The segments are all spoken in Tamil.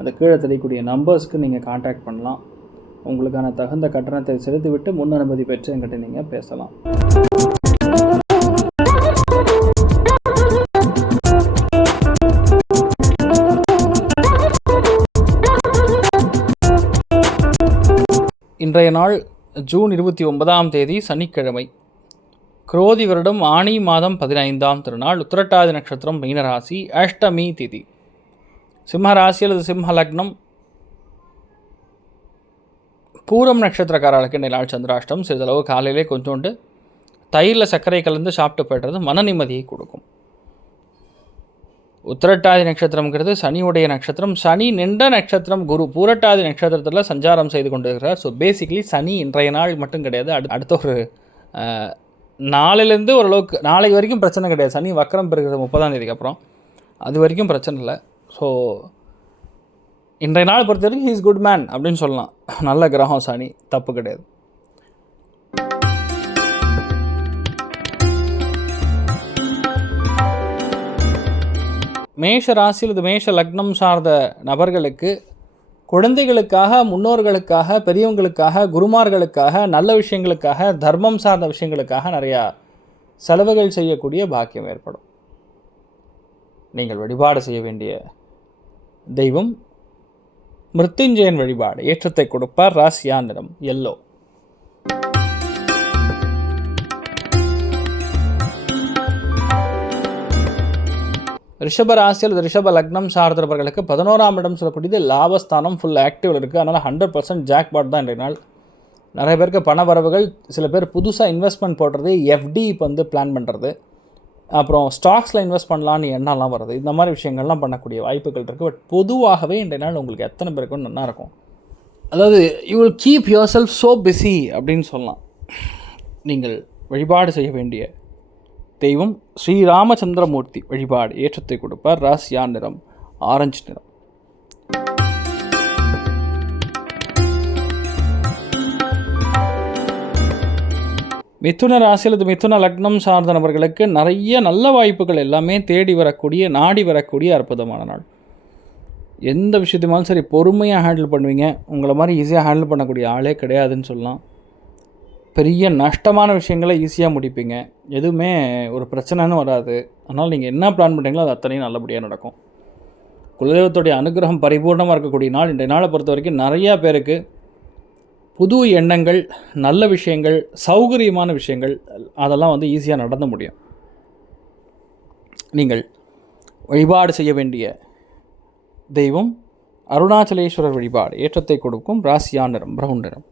அந்த கீழே தெரியக்கூடிய நம்பர்ஸ்க்கு நீங்கள் காண்டாக்ட் பண்ணலாம். உங்களுக்கான தகுந்த கட்டணத்தை செலுத்திவிட்டு முன் அனுமதி பெற்று என்கிட்ட நீங்கள் பேசலாம். இன்றைய நாள் ஜூன் இருபத்தி ஒன்பதாம் தேதி சனிக்கிழமை. குரோதி வருடம் ஆணி மாதம் பதினைந்தாம் திருநாள் உத்திரட்டாதி நட்சத்திரம் மீனராசி அஷ்டமி திதி. சிம்ம ராசி அல்லது சிம்ம லக்னம்? பூரம் நட்சத்திரக்காரர்களுக்கு இந்த சந்திராஷ்டம். சிறிதளவு காலையிலே கொஞ்சோண்டு தயிரில் சர்க்கரை கலந்து சாப்பிட்டு போய்டுறது மன நிம்மதியை கொடுக்கும். உத்திரட்டாதி நட்சத்திரம்ங்கிறது சனியுடைய நட்சத்திரம். சனி நின்ற நட்சத்திரம் குரு பூரட்டாதி நட்சத்திரத்தில் சஞ்சாரம் செய்து கொண்டிருக்கிறார். ஸோ பேசிக்கலி சனி இன்றைய நாள் மட்டும் கிடையாது. அடு அடுத்த ஒரு நாளிலேருந்து நாளையிலேருந்து ஓரளவுக்கு நாளை வரைக்கும் பிரச்சனை கிடையாது. சனி வக்கரம் பெறுகிறது முப்பதாம் தேதிக்கு அப்புறம். அது வரைக்கும் பிரச்சனை இல்லை. ஸோ இன்றைய நாள் பொறுத்த வரைக்கும் ஹீஸ் குட் மேன் அப்படின்னு சொல்லலாம். நல்ல கிரகம் சனி தப்பு கிடையாது. மேஷ ராசியில் இது மேஷ லக்னம் சார்ந்த நபர்களுக்கு குழந்தைகளுக்காக முன்னோர்களுக்காக பெரியவங்களுக்காக குருமார்களுக்காக நல்ல விஷயங்களுக்காக தர்மம் சார்ந்த விஷயங்களுக்காக நிறையா செலவுகள் செய்யக்கூடிய பாக்கியம் ஏற்படும். நீங்கள் வழிபாடு செய்ய வேண்டிய தெய்வம் மிருத்யுஞ்சயன் வழிபாடு ஏற்றத்தை கொடுப்பார் ராசியா நிறம் எல்லோ. ரிஷப ராசி அல்லது ரிஷப லக்னம் சார்ந்தவர்களுக்கு பதினோராம் இடம் சொல்லக்கூடியது லாபஸ்தானம் ஃபுல் ஆக்டிவில் இருக்குது அதனால் ஹண்ட்ரட் பர்சன்ட் ஜாக்பாட் தான் இன்றைய நாள். நிறைய பேருக்கு பண வரவுகள் சில பேர் புதுசாக இன்வெஸ்ட்மெண்ட் போடுறது எஃப்டி இப்போ வந்து பிளான் பண்ணுறது அப்புறம் ஸ்டாக்ஸில் இன்வெஸ்ட் பண்ணலான்னு எண்ணம்லாம் வருது. இந்த மாதிரி விஷயங்கள்லாம் பண்ணக்கூடிய வாய்ப்புகள் இருக்குது பட் பொதுவாகவே இன்றைய நாள் உங்களுக்கு எத்தனை பேருக்கும் நல்லா இருக்கும்? அதாவது you will keep yourself so busy அப்படின்னு சொல்லலாம். நீங்கள் வழிபாடு செய்ய வேண்டிய தெய்வம் ஸ்ரீராமச்சந்திரமூர்த்தி வழிபாடு ஏற்றத்தை கொடுப்பார். ராசியா நிறம் ஆரஞ்சு நிறம். மிதுன ராசி அல்லது மிதுன லக்னம் சார்ந்த நபர்களுக்கு நிறைய நல்ல வாய்ப்புகள் எல்லாமே தேடி வரக்கூடிய நாடி வரக்கூடிய அற்புதமான நாள். எந்த விஷயத்தையும் சரி பொறுமையாக ஹேண்டில் பண்ணுவீங்க. உங்களை மாதிரி ஈஸியாக ஹேண்டில் பண்ணக்கூடிய ஆளே கிடையாதுன்னு சொல்லலாம். பெரிய நஷ்டமான விஷயங்களை ஈஸியாக முடிப்பீங்க. எதுவுமே ஒரு பிரச்சனைன்னு வராது. அதனால் நீங்கள் என்ன பிளான் பண்ணுறீங்களோ அது அத்தனையும் நல்லபடியாக நடக்கும். குலதெய்வத்துடைய அனுகிரகம் பரிபூர்ணமாக இருக்கக்கூடிய நாள். இன்றைய நாளை பொறுத்த வரைக்கும் நிறையா பேருக்கு புது எண்ணங்கள் நல்ல விஷயங்கள் சௌகரியமான விஷயங்கள் அதெல்லாம் வந்து ஈஸியாக நடந்து முடியும். நீங்கள் வழிபாடு செய்ய வேண்டிய தெய்வம் அருணாச்சலேஸ்வரர் வழிபாடு ஏற்றத்தை கொடுக்கும் ராசியா நிறம் பிரவுன் நிறம்.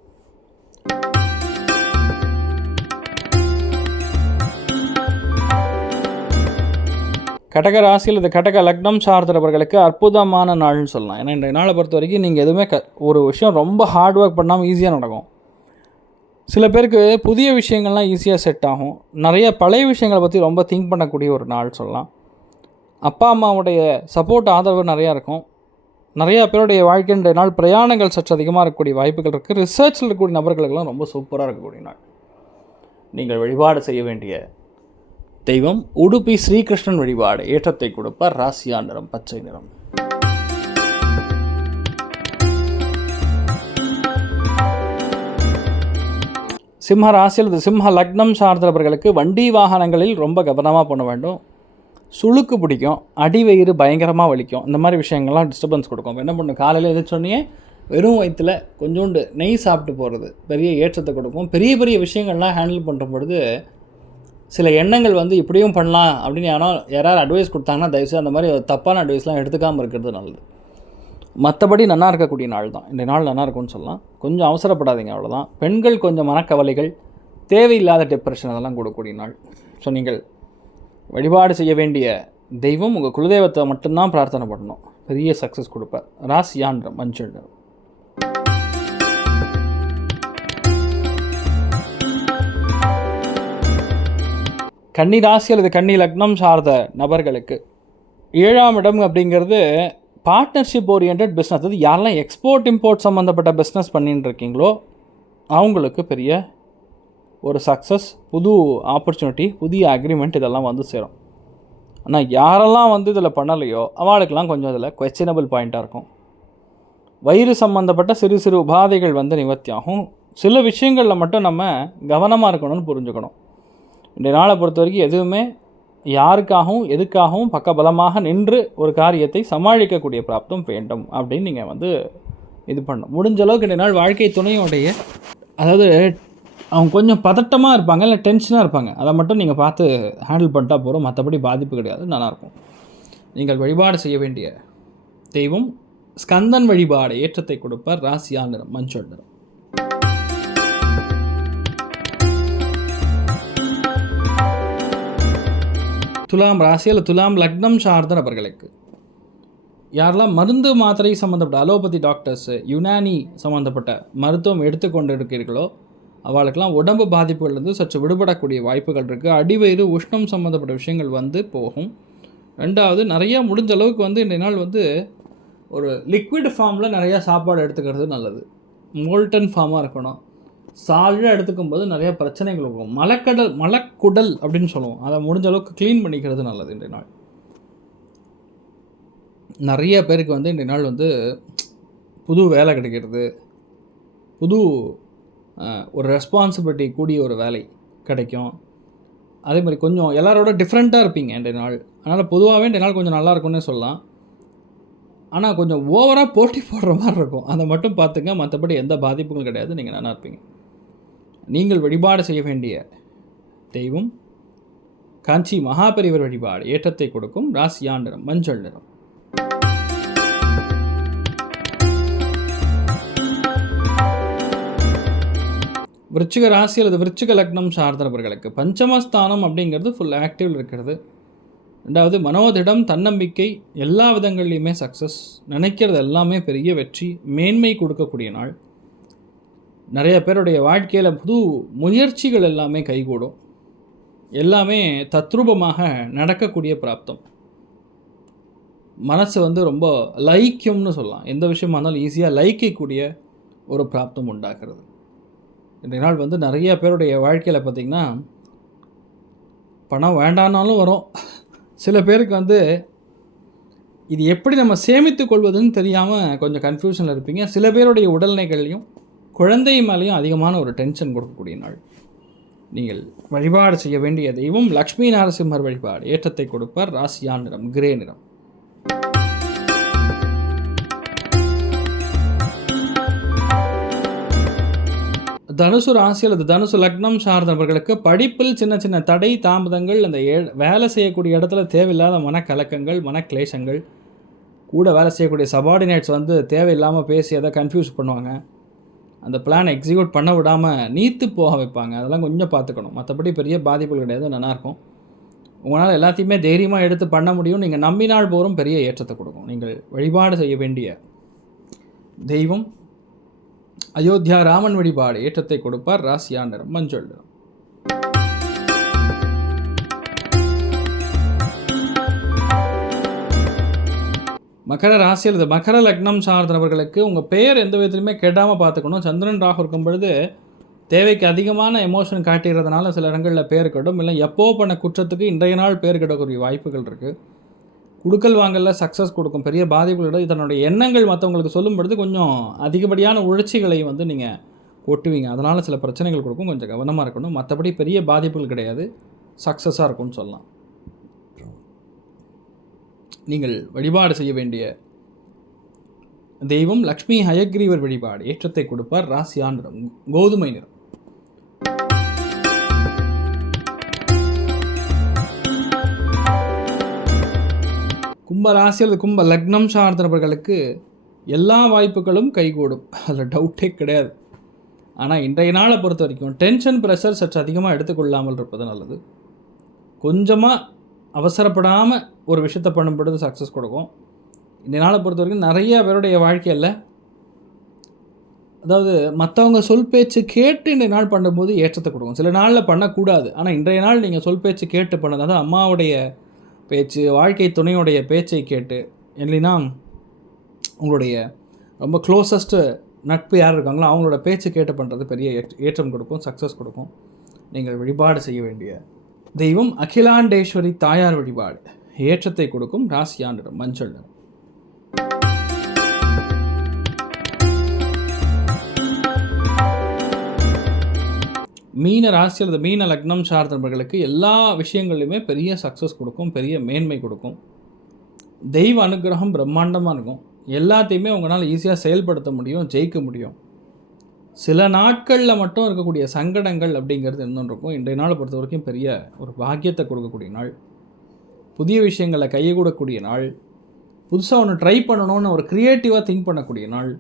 கடக ராசி அல்லது கடக லக்னம் சார்ந்தவர்களுக்கு அற்புதமான நாள்னு சொல்லலாம். ஏன்னா இன்றைய நாளை பொறுத்த வரைக்கும் நீங்கள் எதுவுமே க ஒரு விஷயம் ரொம்ப ஹார்ட் ஒர்க் பண்ணாமல் ஈஸியாக நடக்கும். சில பேருக்கு புதிய விஷயங்கள்லாம் ஈஸியாக செட் ஆகும். நிறைய பழைய விஷயங்களை பற்றி ரொம்ப திங்க் பண்ணக்கூடிய ஒரு நாள் சொல்லலாம். அப்பா அம்மாவுடைய சப்போர்ட் ஆதரவு நிறையா இருக்கும். நிறையா பேருடைய வாழ்க்கை நாள் பிரயாணங்கள் சற்று அதிகமாக இருக்கக்கூடிய வாய்ப்புகள் இருக்குது ரிசர்ச்சில் இருக்கக்கூடிய நபர்களுக்கெல்லாம் ரொம்ப சூப்பராக இருக்கக்கூடிய நாள். நீங்கள் வழிபாடு செய்ய வேண்டிய தெய்வம் உடுப்பி ஸ்ரீகிருஷ்ணன் வழிபாடு ஏற்றத்தை கொடுப்பார் ராசியா நிறம் பச்சை நிறம். சிம்ம ராசியில் அல்லது சிம்ம லக்னம் சார்ந்தவர்களுக்கு வண்டி வாகனங்களில் ரொம்ப கவனமாக பண்ண வேண்டும். சுளுக்கு பிடிக்கும் அடிவயிறு பயங்கரமாக வலிக்கும். இந்த மாதிரி விஷயங்கள்லாம் டிஸ்டர்பன்ஸ் கொடுக்கும். என்ன பண்ணும் காலையில் எதிர்ச்சோடனே வெறும் வயிற்றில் கொஞ்சோண்டு நெய் சாப்பிட்டு போகிறது பெரிய ஏற்றத்தை கொடுக்கும். பெரிய பெரிய விஷயங்கள்லாம் ஹேண்டில் பண்ணுற பொழுது சில எண்ணங்கள் வந்து இப்படியும் பண்ணலாம் அப்படின்னு யாரோ யாராவது அட்வைஸ் கொடுத்தாங்கன்னா தயவுசெய்து அந்த மாதிரி தப்பான அட்வைஸ்லாம் எடுத்துக்காமல் இருக்கிறது நல்லது. மற்றபடி நல்லா இருக்கக்கூடிய நாள் தான். இந்த நாள் நல்லா இருக்கும்னு சொல்லலாம். கொஞ்சம் அவசரப்படாதீங்க அவ்வளோதான் பெண்கள் கொஞ்சம் மனக்கவலைகள் தேவையில்லாத டிப்ரெஷன் அதெல்லாம் கொடுக்கக்கூடிய நாள். ஸோ நீங்கள் வழிபாடு செய்ய வேண்டிய தெய்வம் உங்கள் குலதெய்வத்தை மட்டும்தான் பிரார்த்தனை பண்ணணும். பெரிய சக்ஸஸ் கொடுப்பார். ராசியான்ற மஞ்சள் கன்னி ராசி அல்லது கன்னி லக்னம் சார்ந்த நபர்களுக்கு ஏழாம் இடம் அப்படிங்கிறது பார்ட்னர்ஷிப் ஓரியன்ட் பிஸ்னஸ் அதாவது யாரெல்லாம் எக்ஸ்போர்ட் இம்போர்ட் சம்மந்தப்பட்ட பிஸ்னஸ் பண்ணின்னு இருக்கீங்களோ அவங்களுக்கு பெரிய ஒரு சக்ஸஸ் புது ஆப்பர்ச்சுனிட்டி புதிய அக்ரிமெண்ட் இதெல்லாம் வந்து சேரும். ஆனால் யாரெல்லாம் வந்து இதில் பண்ணலையோ அவளுக்கெல்லாம் கொஞ்சம் இதில் கொஸ்டினபிள் பாயிண்ட்டாக இருக்கும். வயிறு சம்மந்தப்பட்ட சிறு சிறு உபாதைகள் வந்து நிவர்த்தியாகும் சில விஷயங்களில் மட்டும் நம்ம கவனமாக இருக்கணும்னு புரிஞ்சுக்கணும். இந்த நாளை பொறுத்த வரைக்கும் எதுவுமே யாருக்காகவும் எதுக்காகவும் பக்கபலமாக நின்று ஒரு காரியத்தை சமாளிக்கக்கூடிய பிராப்தம் வேண்டும் அப்படின்னு நீங்கள் வந்து இது பண்ணணும். முடிஞ்ச அளவுக்கு இந்த நாள் வாழ்க்கை துணையோடைய அதாவது அவங்க கொஞ்சம் பதட்டமாக இருப்பாங்க இல்லை டென்ஷனாக இருப்பாங்க. அதை மட்டும் நீங்கள் பார்த்து ஹேண்டில் பண்ணிட்டா போகிறோம் மற்றபடி பாதிப்பு கிடையாது. நல்லாயிருக்கும். நீங்கள் வழிபாடு செய்ய வேண்டிய தெய்வம் ஸ்கந்தன் வழிபாடு ஏற்றத்தை கொடுப்பார். ராசியா நிறம் மஞ்சள் நிறம். துலாம் ராசி அல்லது துலாம் லக்னம் சார்ந்த நபர்களுக்கு. யாரெல்லாம் மருந்து மாத்திரை சம்மந்தப்பட்ட அலோபதி டாக்டர்ஸு யுனானி சம்மந்தப்பட்ட மருத்துவம் எடுத்துக்கொண்டு இருக்கிறீர்களோ அவளுக்கெல்லாம் உடம்பு பாதிப்புகள்லேருந்து சற்று விடுபடக்கூடிய வாய்ப்புகள் இருக்குது அடிவயிறு உஷ்ணம் சம்மந்தப்பட்ட விஷயங்கள் வந்து போகும். ரெண்டாவது நிறையா முடிஞ்ச அளவுக்கு வந்து இன்றைய நாள் வந்து ஒரு லிக்விட் ஃபார்மில் நிறையா சாப்பாடு எடுத்துக்கிறது நல்லது. மோல்டன் ஃபார்மாக இருக்கணும். சாலிடாக எடுத்துக்கும் போது நிறைய பிரச்சனைகள் இருக்கும் மலக்கடல் மலக்குடல் அப்படின்னு சொல்லுவோம். அதை முடிஞ்ச அளவுக்கு க்ளீன் பண்ணிக்கிறது நல்லது இன்றைய நாள். நிறைய பேருக்கு வந்து இன்றைய நாள் வந்து புது வேலை கிடைக்கிறது. புது ஒரு ரெஸ்பான்சிபிலிட்டி கூடிய ஒரு வேலை கிடைக்கும். அதே மாதிரி கொஞ்சம் எல்லாரோட டிஃப்ரெண்ட்டாக இருப்பீங்க இன்றைய நாள். அதனால் பொதுவாகவே இன்றைய நாள் கொஞ்சம் நல்லாயிருக்கும்னே சொல்லலாம். ஆனால் கொஞ்சம் ஓவராக போட்டி போடுற மாதிரி இருக்கும். அதை மட்டும் பார்த்துங்க. மற்றபடி எந்த பாதிப்புகளும் கிடையாது. நீங்கள் நல்லா இருப்பீங்க. நீங்கள் வழிபாடு செய்ய வேண்டிய தெய்வம் காஞ்சி மகாபெரிவர் வழிபாடு ஏற்றத்தை கொடுக்கும் ராசியா நிறம் மஞ்சள் நிறம். விருச்சிக ராசி அல்லது விருச்சிக லக்னம் சார்ந்தவர்களுக்கு பஞ்சமஸ்தானம் அப்படிங்கிறது ஃபுல் ஆக்டிவில் இருக்கிறது. ரெண்டாவது மனோதிடம் தன்னம்பிக்கை எல்லா விதங்கள்லையுமே சக்ஸஸ் நினைக்கிறது எல்லாமே பெரிய வெற்றி மேன்மை கொடுக்கக்கூடிய நாள். நிறைய பேருடைய வாழ்க்கையில் புது முயற்சிகள் எல்லாமே கைகூடும். எல்லாமே தத்ரூபமாக நடக்கக்கூடிய பிராப்தம். மனசு வந்து ரொம்ப லைக்கியம்னு சொல்லலாம். எந்த விஷயமா இருந்தாலும் ஈஸியாக லைக்கக்கூடிய ஒரு பிராப்தம் உண்டாகிறது. இன்றைய நாள் வந்து நிறைய பேருடைய வாழ்க்கையில் பார்த்திங்கன்னா பணம் வேண்டானாலும் வரும். சில பேருக்கு வந்து இது எப்படி நம்ம சேமித்து கொள்வதுன்னு தெரியாமல் கொஞ்சம் கன்ஃபியூஷனில் இருப்பீங்க. சில பேருடைய உடல்நிலைகளையும் குழந்தை மேலேயும் அதிகமான ஒரு டென்ஷன் கொடுக்கக்கூடிய நாள். நீங்கள் வழிபாடு செய்ய வேண்டிய தெய்வம் லக்ஷ்மி நரசிம்மர் வழிபாடு. ஏற்றத்தை கொடுப்பார் ராசியா நிறம் கிரே நிறம். தனுசு ராசி அல்லது தனுசு லக்னம் சார்ந்தவர்களுக்கு படிப்பில் சின்ன சின்ன தடை தாமதங்கள் அந்த ஏ வேலை செய்யக்கூடிய இடத்துல தேவையில்லாத மனக்கலக்கங்கள் மனக்லேசங்கள். கூட வேலை செய்யக்கூடிய சபார்டினேட்ஸ் வந்து தேவையில்லாமல் பேசி அதை கன்ஃபியூஸ் பண்ணுவாங்க. அந்த பிளான் எக்ஸிக்யூட் பண்ண விடாமல் நீத்து போக வைப்பாங்க. அதெல்லாம் கொஞ்சம் பார்த்துக்கணும். மற்றபடி பெரிய பாதிப்புகள் கிடையாது. நல்லாயிருக்கும் உங்களால் எல்லாத்தையுமே தைரியமாக எடுத்து பண்ண முடியும். நீங்கள் நம்பினால் போகிறோம் பெரிய ஏற்றத்தை கொடுக்கும். நீங்கள் வழிபாடு செய்ய வேண்டிய தெய்வம் அயோத்தியா ராமன் வழிபாடு ஏற்றத்தை கொடுப்பார். ராசியா நிறம் மஞ்சள். நிறம் மகர ராசி அல்லது மகர லக்னம் சார்ந்தவர்களுக்கு உங்கள் பெயர் எந்த விதத்துலையுமே கெடாமல் பார்த்துக்கணும். சந்திரன் ராகு இருக்கும் பொழுது தேவைக்கு அதிகமான எமோஷன் காட்டிடுறதுனால சில இடங்களில் பேர் கெடும். இல்லை எப்போ பண்ண குற்றத்துக்கு இன்றைய நாள் பேர் கெடக்கூடிய வாய்ப்புகள் இருக்குது குடுக்கல் வாங்கல சக்ஸஸ் கொடுக்கும். பெரிய பாதிப்புகளோட தன்னுடைய எண்ணங்கள் மற்றவங்களுக்கு சொல்லும் பொழுது கொஞ்சம் அதிகப்படியான உழைச்சிகளை வந்து நீங்கள் ஒட்டுவீங்க அதனால் சில பிரச்சனைகள் கொடுக்கும். கொஞ்சம் கவனமாக இருக்கணும். மற்றபடி பெரிய பாதிப்புகள் கிடையாது. சக்ஸஸாக இருக்கும்னு சொல்லலாம். நீங்கள் வழிபாடு செய்ய வேண்டிய தெய்வம் லக்ஷ்மி ஹயக்ரீவர் வழிபாடு. ஏற்றத்தை கொடுப்பார் ராசியான் நிறம் கோதுமை நிறம். கும்ப ராசி அல்லது கும்ப லக்னம் சார்ந்தவர்களுக்கு எல்லா வாய்ப்புகளும் கைகூடும். அதில் டவுட்டே கிடையாது. ஆனால் இன்றைய நாளை பொறுத்த வரைக்கும் டென்ஷன் ப்ரெஷர் சற்று அதிகமாக எடுத்துக்கொள்ளாமல் இருப்பது நல்லது. கொஞ்சமாக அவசரப்படாமல் ஒரு விஷயத்தை பண்ணும் சக்ஸஸ் கொடுக்கும். இந்த நாளை பொறுத்த வரைக்கும் நிறைய பேருடைய வாழ்க்கையில் அதாவது மற்றவங்க சொல் பேச்சு கேட்டு இன்றைய நாள் பண்ணும்போது ஏற்றத்தை கொடுக்கும். சில நாளில் பண்ணக்கூடாது. ஆனால் இன்றைய நாள் நீங்கள் சொல் பேச்சு கேட்டு பண்ணது அதாவது அம்மாவுடைய பேச்சு வாழ்க்கை துணையுடைய பேச்சை கேட்டு இல்லைன்னா உங்களுடைய ரொம்ப க்ளோசஸ்ட்டு நட்பு யார் இருக்காங்களோ அவங்களோட பேச்சு கேட்டு பண்ணுறது பெரிய ஏற்றம் கொடுக்கும் சக்ஸஸ் கொடுக்கும். நீங்கள் வழிபாடு செய்ய வேண்டிய தெய்வம் அகிலாண்டேஸ்வரி தாயார் வழிபாடு. ஏற்றத்தை கொடுக்கும் ராசியாண்டிடம் மஞ்சள். நிறம் மீன ராசி அல்லது மீன லக்னம் சார்ந்தவர்களுக்கு எல்லா விஷயங்கள்லையுமே பெரிய சக்ஸஸ் கொடுக்கும் பெரிய மேன்மை கொடுக்கும். தெய்வ அனுகிரகம் பிரம்மாண்டமாக இருக்கும். எல்லாத்தையுமே உங்களால் ஈஸியாக செயல்படுத்த முடியும் ஜெயிக்க முடியும். சில நாட்களில் மட்டும் இருக்கக்கூடிய சங்கடங்கள் அப்படிங்கிறது இன்னொன்று இருக்கும். இன்றைய நாளை பொறுத்த வரைக்கும் பெரிய ஒரு பாக்கியத்தை கொடுக்கக்கூடிய நாள். புதிய விஷயங்களை கையகூடக்கூடிய நாள். புதுசாக ஒன்று ட்ரை பண்ணணும்னு ஒரு க்ரியேட்டிவாக திங்க் பண்ணக்கூடிய நாள்.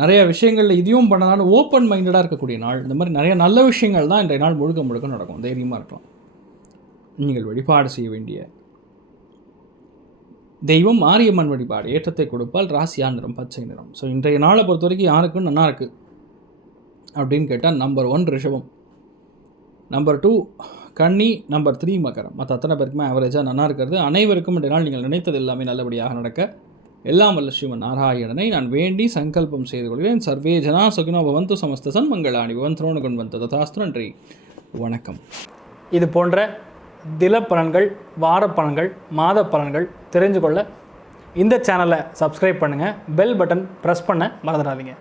நிறையா விஷயங்களில் இதையும் பண்ணலாம்னு ஓப்பன் மைண்டடாக இருக்கக்கூடிய நாள். இந்த மாதிரி நிறைய நல்ல விஷயங்கள் தான் இன்றைய நாள் முழுக்க முழுக்க நடக்கும். தைரியமாக இருக்கலாம். நீங்கள் வழிபாடு செய்ய வேண்டிய தெய்வம் மாரியம்மன் வழிபாடு. ஏற்றத்தை கொடுப்பால் ராசியா நிறம் பச்சை நிறம். ஸோ இன்றைய நாளை பொறுத்த வரைக்கும் யாருக்கும் நல்லா இருக்குது அப்படின்னு கேட்டால் நம்பர் ஒன் ரிஷபம். நம்பர் டூ கன்னி. நம்பர் த்ரீ மகரம். மற்ற அத்தனை பேருக்குமே ஆவரேஜாக நல்லா இருக்கிறது. அனைவருக்கும் இன்றைய நாள் நீங்கள் நினைத்தது எல்லாமே நல்லபடியாக நடக்க. எல்லாம் வல்ல ஸ்ரீமன் நாராயணனை நான் வேண்டி சங்கல்பம் செய்து கொள்கிறேன். சர்வே ஜனா சுகினோ பவந்து சமஸ்த சன்மங்களாணி பவந்தோனு கொண்டு வந்தது தாஸ்து நன்றி. வணக்கம். இது போன்ற தில பலன்கள் வார பலன்கள் மாத பலன்கள் தெரிஞ்சு கொள்ள இந்த சேனலை சப்ஸ்கிரைப் பண்ணுங்கள் பெல் பட்டன் ப்ரெஸ் பண்ண மறந்துடாதீங்க.